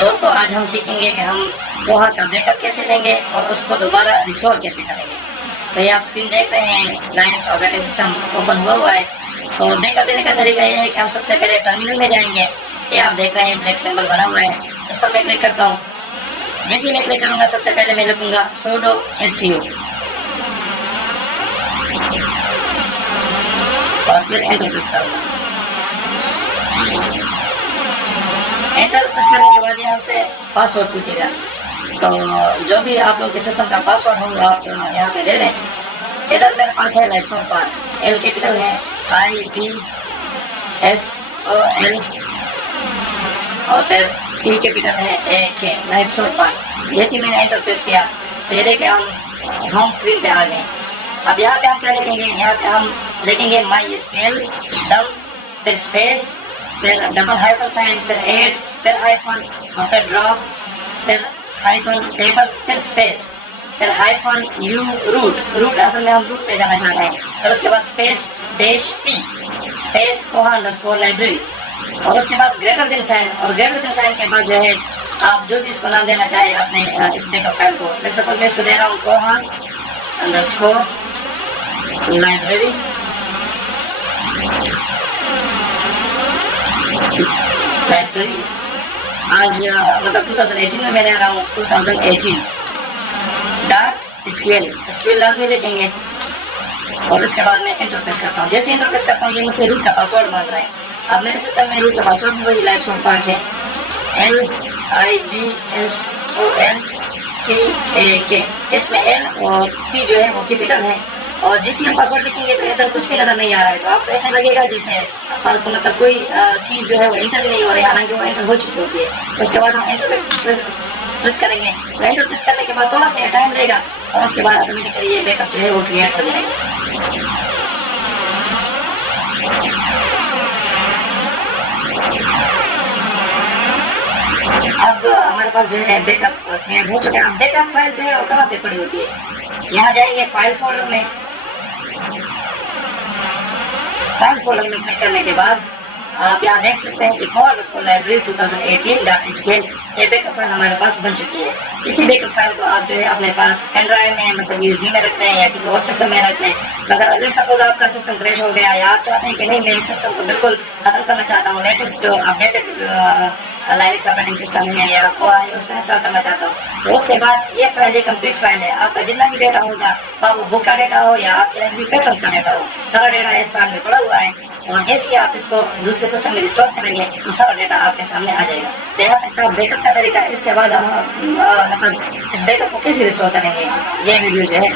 दोस्तों आज हम सीखेंगे कि हम कोहा का बैकअप कैसे लेंगे और उसको दोबारा रिस्टोर कैसे करेंगे। तो ये आप स्क्रीन देख रहे हैं, लाइनक्स ऑपरेटिंग सिस्टम ओपन हुआ है। तो बैकअप देने का तरीका ये है कि हम सबसे पहले टर्मिनल में जाएंगे। ये आप देख रहे हैं ब्लैक सिंबल बना हुआ है, इस पर मैं क्लिक करता हूँ। जैसे ही मैं क्लिक करूँगा सबसे पहले मैं लिखूँगा sudo su और फिर एंटर प्रेस करूँगा। एंटर प्रेस करने के बाद ये हमसे पासवर्ड पूछेगा। तो जो भी आप लोग के सिस्टम का पासवर्ड होगा आप यहाँ पे दे दें। इधर मेरे पास है लाइब्सोल पाथ, एल कैपिटल है, IDSOL और फिर T कैपिटल है AK, लाइब्सोल पाथ। जैसे मैंने एंटर प्रेस किया तो ये देखें हम होम स्क्रीन पे आ गए। अब यहाँ पे हम क्या लिखेंगे, यहाँ पे हम लिखेंगे mysqldump, फिर स्पेस, फिर डबल हाइफन साइन, फिर ऐड, फिर हाइफन और फिर ड्रॉप, फिर हाइफन टेबल, फिर स्पेस, फिर हाइफन यू रूट असल में हम रूट पे जाना चाह रहे हैं। फिर उसके बाद space dash P space Koha underscore library और उसके बाद ग्रेटर देन साइन, और ग्रेटर देन साइन के बाद जो है आप जो भी इसको नाम देना चाहे अपने इस बैकअप फाइल को। जैसे सपोज मैं इसको दे रहा हूँ कोहा अंडरस्कोर लाइब्रेरी आज मतलब 2018 में मैं रह रहा हूँ, 2018 SQL लाजमी लिखेंगे और इसके बाद मैं एंटर प्रेस करता हूँ। जैसे एंटर प्रेस करता हूँ ये मुझसे रूट का पासवर्ड मांग रहा है। अब मेरे सिस्टम में रूट का पासवर्ड भी वही लाइब्सोल पाथ है, LIBSOLTAK। इसमें L और T जो है वो कैपिटल है और जिससे हम पासवर्ड लिखेंगे तो इधर कुछ भी नजर नहीं आ रहा है। तो आपको ऐसा लगेगा जैसे आपको मतलब कोई कीज जो है वो एंटर नहीं हो रही है, हालांकि वो एंटर हो चुकी होती है। उसके बाद हम एंटर प्रेस करेंगे। तो एंटर प्रेस करने के बाद थोड़ा सा टाइम लेगा और उसके बाद ऑटोमेटिकली ये बैकअप जो है वो क्रिएट हो जाएगा। अब हमारे पास जो है बैकअप क्रिएट हो चुका है। अब बैकअप फाइल जो है वो कहाँ पे पड़ी होती है, यहाँ जाएंगे फाइल फोल्डर में। फाइल फोल्डर में क्लिक करने के बाद आप यहाँ देख सकते हैं कि कोहा अंडरस्कोर लाइब्रेरी 2018.sql ये बैकअप फाइल हमारे पास बन चुकी है। इसी बैकअप फाइल को आप जो है अपने पास पेन ड्राइव में मतलब USB में रखते हैं या किसी और सिस्टम में रखते हैं। तो अगर सपोज आपका सिस्टम क्रैश हो गया या आप चाहते हैं कि नहीं मैं इस सिस्टम को बिल्कुल खत्म करना चाहता हूँ, लेटेस्ट जो अपडेटेड लाइनक्स ऑपरेटिंग सिस्टम है या कोहा है उसमें इंस्टॉल करना चाहता हूँ, तो उसके बाद ये फाइल एक कंप्लीट फाइल है। आपका जितना भी डेटा होगा, वो बुक का डेटा हो या आपके लैंग्वेज पैटर्न्स का डेटा हो, सारा डेटा इस फाइल में पड़ा हुआ है। और जैसे ही आप इसको दूसरे सिस्टम में रिस्टोर करेंगे तो सारा डेटा आपके सामने आ जाएगा। तो यहाँ तक का बैकअप का तरीका है। इसके बाद मतलब इस बैकअप को कैसे रिस्टोर करेंगे ये वीडियो जो है।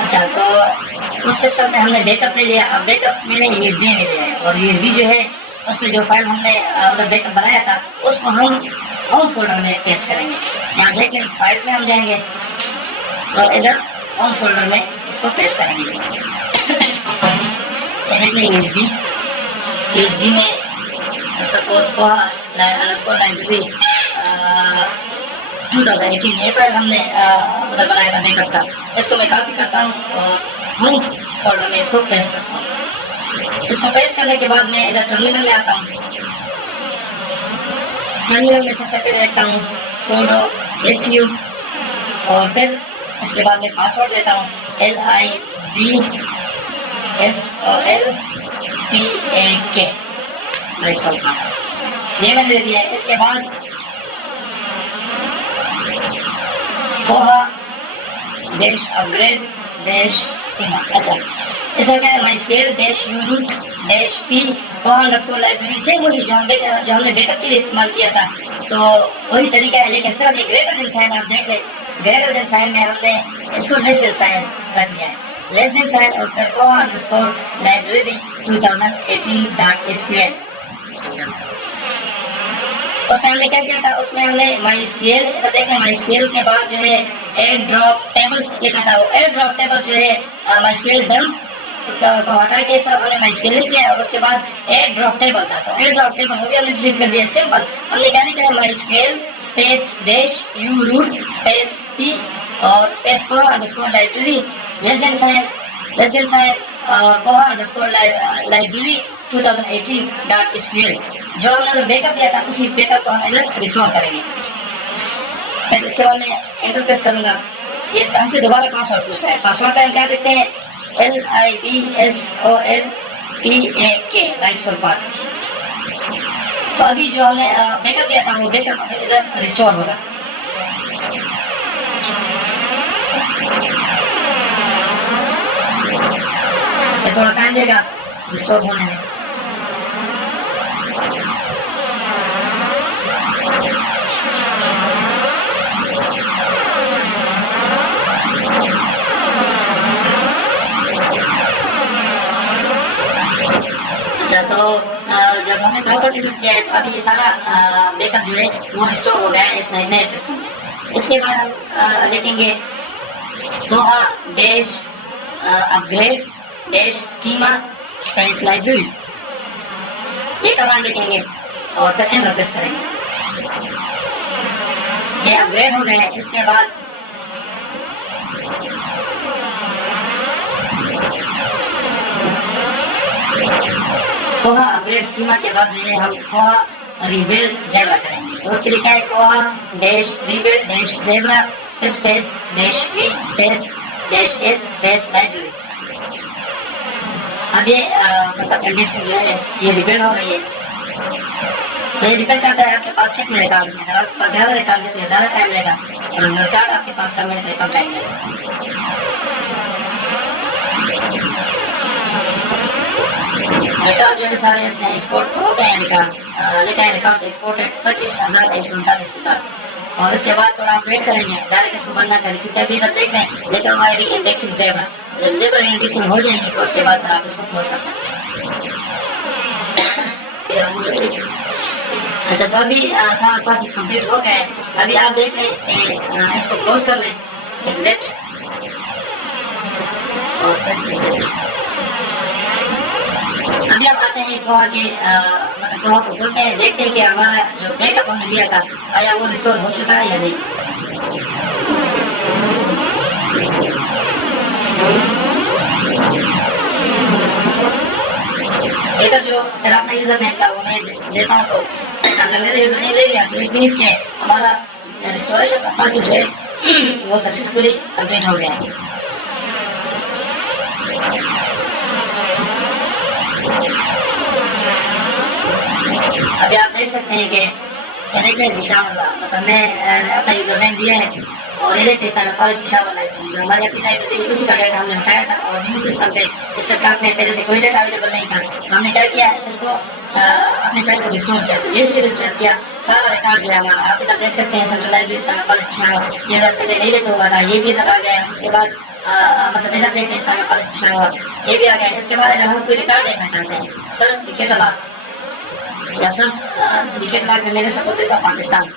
अच्छा, तो उस सिस्टम से हमने बैकअप ले लिया। अब बैकअप मैंने USB में लिया है और USB जो है उसमें जो फाइल हमने उधर बैकअप बनाया था उसको हम होम फोल्डर में पेस्ट करेंगे। यहाँ देख लें फाइल्स में हम जाएंगे और इधर होम फोल्डर में इसको पेस्ट करेंगे। देख लें USB में सपोज कोहा अंडरस्कोर लाइब्रेरी 2018 ये फाइल हमने उधर बनाया था बैकअप का। इसको मैं कॉपी करता हूँ और होम फोल्डर में इसको पेस्ट करता हूँ। इसको पेस्ट करने के बाद मैं इधर टर्मिनल में आता हूँ। टर्मिनल में सबसे पहले लिखता हूँ sudo su और फिर इसके बाद मैं पासवर्ड लेता हूँ LIBSOLTAK लाइब्सोल पाथ, ये मैंने दे दिया है। इसके बाद कोहा डैश अपग्रेड डैश स्कीमा। अच्छा, इसमें क्या है mysql dash u root dash p कोहा अंडरस्कोर लाइब्रेरी से वही जो हमने बैकअप के लिए इस्तेमाल किया था, तो वही तरीका है। लेकिन सिर्फ ये ग्रेटर देन साइन आप देख लें, ग्रेटर देन साइन में हमने इसको लेस देन साइन रख लिया है, लेस देन साइन और फिर कोहा अंडरस्कोर लाइब्रेरी 2018.sql। उसमें हमने क्या किया था, उसमें हमने mysql देखें mysql के बाद जो है एड ड्रॉप टेबल्स लिखा था। वो एड ड्रॉप टेबल जो है mysqldump को हटा के सिर्फ हमने mysql किया और उसके बाद एड ड्रॉप टेबल था, तो एड ड्रॉप टेबल वो भी हमने डिलीट कर दिया। सिंपल हमने क्या नहीं किया, mysql space dash u root space p और space Koha underscore library less than sign और koha_library 2018.sql जो हमने बैकअप दिया था उसी बैकअप को हम इधर रिस्टोर करेंगे। फिर इसके बाद मैं एंटर प्रेस करूंगा। ये हमसे दोबारा पासवर्ड पूछता है। पासवर्ड पे हम क्या देते हैं LIBSOLPAK लाइब्सोल्पाक। तो अभी जो हमने बैकअप दिया था वो बैकअप इधर रिस्टोर होगा। ये थोड़ा टाइम देगा रिस्टोर होने में। तो जब हमने पासवर्ड एंटर किया है तो अभी ये सारा बैकअप जो है वो रिस्टोर हो गया है इस नए सिस्टम में। इसके बाद हम लिखेंगे कोहा dash upgrade dash schema space library, ये कमांड लिखेंगे और फिर एंटर प्रेस करेंगे। ये अपग्रेड हो गया है। इसके बाद कोहा अपग्रेड स्कीमा के बाद जो है हम कोहा रीबिल्ड ज़ेब्रा करेंगे। तो उसके लिए क्या है कोहा dash rebuild dash zebra space dash we space dash F space library. अब ये मतलब इंडेक्सिंग जो है ये रीबिल्ड हो रही है। तो ये डिपेंड करता है आपके पास कितने रिकॉर्ड्स हैं। अगर आपके पास ज़्यादा रिकॉर्ड्स हैं तो ये ज़्यादा टाइम लेगा, और रिकॉर्ड आपके पास कम है तो ये कम टाइम लेगा। रिकॉर्ड जो है सारे इसमें एक्सपोर्ट हो गए हैं। रिकॉर्ड लिखा है रिकॉर्ड एक्सपोर्टेड 25,139 रिकॉर्ड। और इसके बाद थोड़ा आप वेट करेंगे, डायरेक्ट इसको बंद ना करें क्योंकि अभी इधर देख लें लिखा हुआ है इंडेक्सिंग ज़ेब्रा। जब ज़ेब्रा इंडेक्सिंग हो जाएंगी तो उसके बाद आप इसको क्लोज कर सकते हैं। अच्छा, तो अभी सारा प्रोसेस कंप्लीट हो गया है। अभी आप देख लें इसको क्लोज कर लें, एग्जिट और एग्जिट। अभी हम आते हैं कोहा के मतलब कोहा को खोलते हैं, देखते हैं कि हमारा जो बैकअप हमने लिया था आया वो रिस्टोर हो चुका है या नहीं। इधर जो मेरा अपना यूजर नेम था वो मैं देता हूँ। तो अगर मेरा यूजर नेम ले लिया तो इट मीन्स के हमारा रिस्टोरेशन का प्रोसेस जो है वो सक्सेसफुली कंप्लीट हो गया है। अभी आप देख सकते हैं कि मतलब मैं अपना यूजर नेम दिया है और ये देखते हैं कॉलेज पिशावर लाइब्रेरी जो हमारी अपनी लाइब्रेरी उसी का डेटा हमने उठाया था। और न्यू सिस्टम पे इस लैपटॉप में पहले से कोई डेटा अवेलेबल नहीं था, तो हमने क्या किया इसको अपनी फाइल को रिस्टोर किया। तो जैसे रिस्टोर किया सारा रिकॉर्ड जो है हमारा आप इधर देख सकते हैं सेंट्रल लाइब्रेरी कॉलेज पिशावर, ये इधर पहले नहीं लिखा हुआ था ये भी इधर आ गया। उसके बाद मतलब इधर देखते हैं कॉलेज पिशावर ये भी आ गया। इसके बाद अगर हम कोई रिकॉर्ड देखना चाहते हैं सर्च द कैटलॉग या सर्च द कैटलॉग में मैंने सपोज देता पाकिस्तान।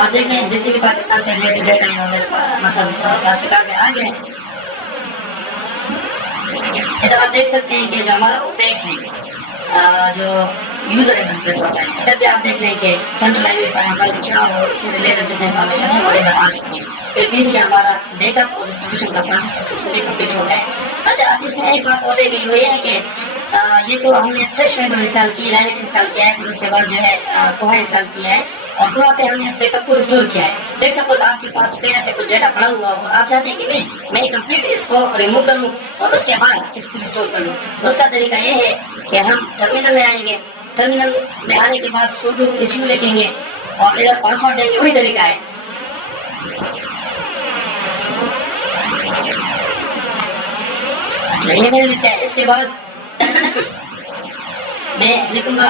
आप देखें जितने भी पाकिस्तान से रिलेटेड डेटा है वो मेरे मतलब पास रिकॉर्ड में आ गए। इधर आप देख सकते हैं कि जो हमारा ओपेक है जो यूजर इंटरफेस होता है, इधर भी आप देख लें कि सेंट्रल लाइब्रेरी और इससे रिलेटेड जितने इंफॉर्मेशन है वो इधर आ चुकी है। फिर पीछे हमारा बैकअप और डिस्ट्रीब्यूशन का प्रोसेस सक्सेसफुली कंप्लीट हो गया है। अच्छा, अब इसमें एक बात और रह गई वो ये है कि ये तो हमने फ्रेश विंडो इंस्टॉल की, लाइनक्स इंस्टॉल किया है, फिर उसके बाद जो है कोहा इंस्टॉल किया है और कोहा पे हमने इस बैकअप को रिस्टोर किया है। देख सपोज आपके पास पहले से कुछ डेटा पड़ा हुआ हो और आप चाहते हैं कि नहीं मैं कंप्लीट इसको रिमूव कर लूँ और उसके बाद इसको रिस्टोर कर लूँ, तो उसका तरीका ये है कि हम टर्मिनल में आएंगे। टर्मिनल में आने के बाद sudo issue लिखेंगे और इधर पासवर्ड देंगे, वही तरीका है। अच्छा, ये मैंने लिखा है। इसके बाद मैं लिखूंगा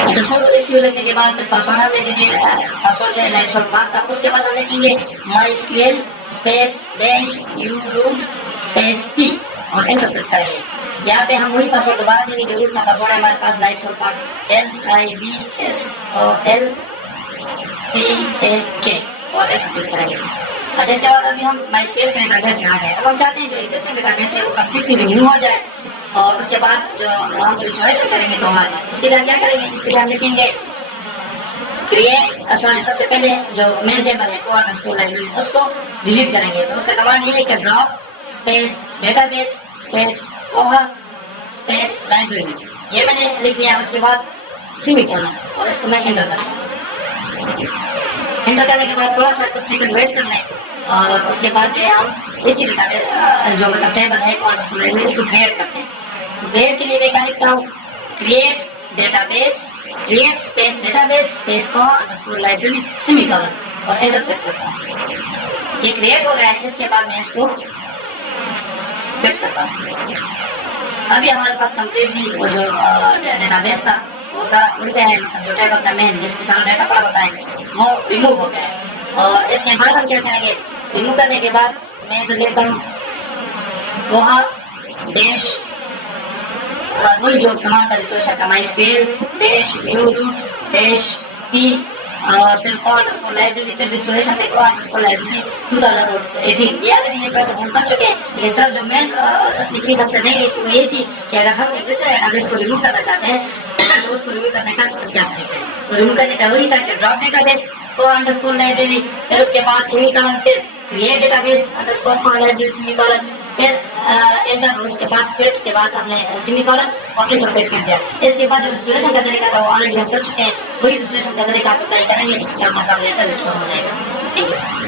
अच्छा sudo issue लिखने के बाद पासवर्ड हमने दीजिए, पासवर्ड जो है लाइब्रेरी का। उसके बाद हम लिखेंगे mysql space dash u root space p और एंटर प्रेस करेंगे। यहाँ पे हम वही पासवर्ड दोबारा देंगे जो रूट का पासवर्ड है हमारे पास लाइब्रेरी LIBSOLPAK और एंटर प्रेस करेंगे। अच्छा, इसके बाद अभी हम mysql के डेटाबेस में आ गए। अब हम चाहते हैं जो एक्जिस्टिंग डेटाबेस है वो कंप्लीटली रिन्यू हो जाए और उसके बाद जो हम रिस्टोरेशन करेंगे तो आ जाए। इसके लिए क्या करेंगे, इसके लिए हम लिखेंगे सबसे पहले जो मेन टेबल है कोहा अंडरस्कोर लाइब्रेरी उसको डिलीट करेंगे। तो उसका कमांड ये है कि ड्रॉप स्पेस डेटाबेस स्पेस कोहा स्पेस लाइब्रेरी, ये मैंने लिख लिया। उसके बाद सेमीकोलन और इसको मैं एंटर करता हूँ। एंटर करने के बाद थोड़ा सा कुछ सेकंड वेट करना है और उसके बाद जो है हम इसी डेटाबेस जो मतलब टेबल है कोहा अंडरस्कोर लाइब्रेरी इसको क्रिएट करते हैं। तो क्रिएट के लिए मैं क्या लिखता हूँ, create database create space database space Koha underscore library semicolon और एंटर प्रेस करता हूँ। ये क्रिएट हो गया है। इसके बाद मैं इसको वेट करता हूँ। अभी हमारे पास कंप्लीटली वो जो डेटाबेस था वो सारा उड़ गया है, मतलब जो टेबल था मेन जिसमें सारा डाटा पड़ा होता है वो रिमूव हो गया है। और इसके बाद हम क्या करेंगे, रिमूव करने के बाद मैं इधर लेता हूँ कोहा डैश वही जो कमांड का रिस्टोरेशन का mysql dash new root dash P और फिर कोहा अंडरस्कोर लाइब्रेरी, फिर रिस्टोरेशन में कोहा अंडरस्कोर लाइब्रेरी 2018। ये ऑलरेडी ये प्रोसेस हम कर चुके हैं। लेकिन सर जो मेन उसमें चीज़ हमसे नहीं रही थी वो ये थी कि अगर हम एग्जिस्टिंग डेटाबेस को रिमूव करना चाहते हैं तो उसको रिमूव करने का क्या तरीका है। तो रिमूव करने का वही था कि ड्रॉप डेटाबेस कोहा अंडरस्कोर लाइब्रेरी, फिर उसके बाद सेमीकोलन, फिर क्रिएट डेटाबेस अंडरस्कोर कोहा लाइब्रेरी सेमीकोलन, फिर एंटर, और उसके बाद क्रिएट के बाद हमने सेमीकोलन और एंटर प्रेस कर दिया। इसके बाद जो रिस्टोरेशन का तरीका था वो ऑलरेडी हम कर चुके हैं। वही रिस्टोरेशन का तरीका आप अप्लाई करेंगे कि आपका सारा डेटा रिस्टोर हो जाएगा। Thank you.